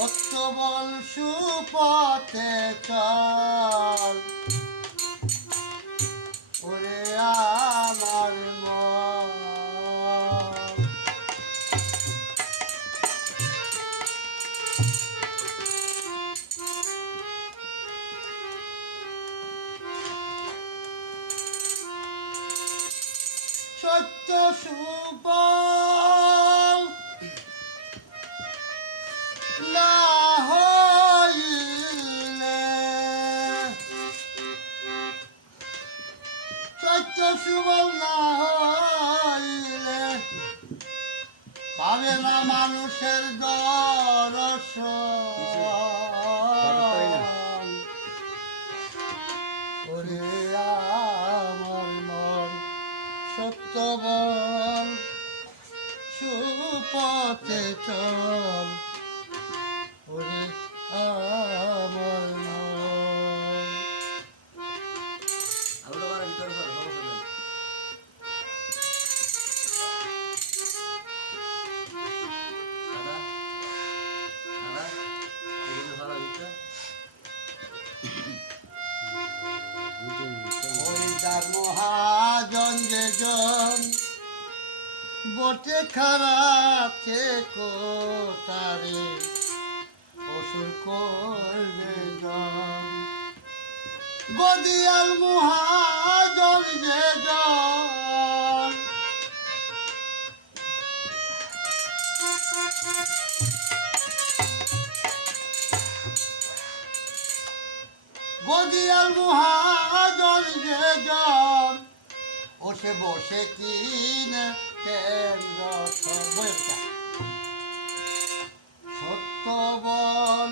সত্য বল সুপথে চল ওরে আমার মন সত্য সুফল না হইলে সত্য সুফল না হইলে পাবে না মানুষের দর্শন ওরে আমার মন সত্য বল সুপথে চল ওরে আমার মন ওই যার মহাজন যে জন বটে খারাপ থেকো তারে অসুর করবে জন গদিয়াল মহাজন যে জন গদিয়াল মহাজন যে জন ও সে বসে কিন সত্য বল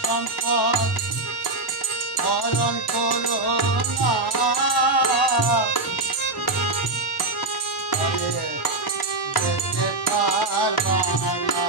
সম্পদ হরণ করো না আরে যেতে পারবা না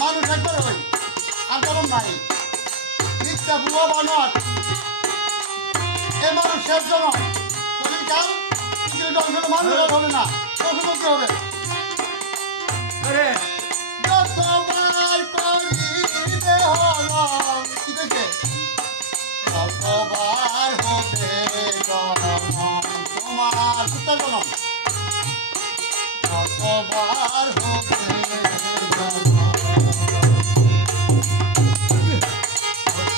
মানুষ একবার হই আর যেমন নাই ইচ্ছা বুয়া বানর এ মানুষ শেষ জনক কলির কাল কিন্তু জনগণ মানুষ হবে না পশু করতে হবে যতবার করিবে হরম কি কইছে ততবার হবে জনম তোমার উত্তর জনম ততবার হবে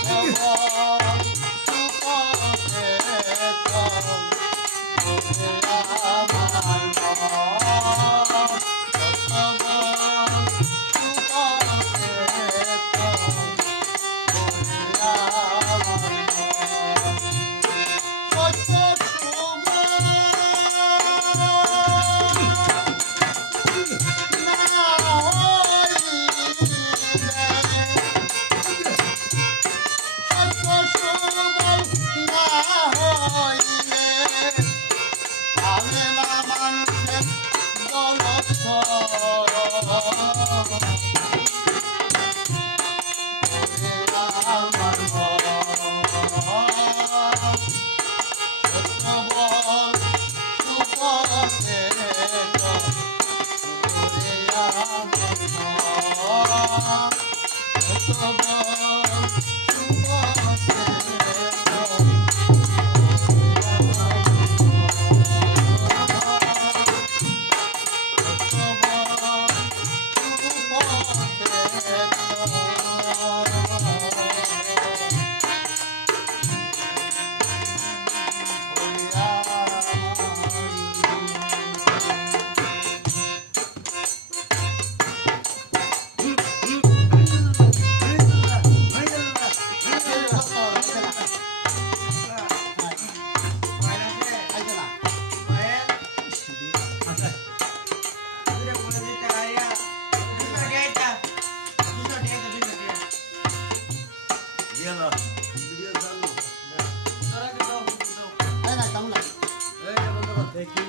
জনম দেখি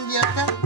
200 টাকা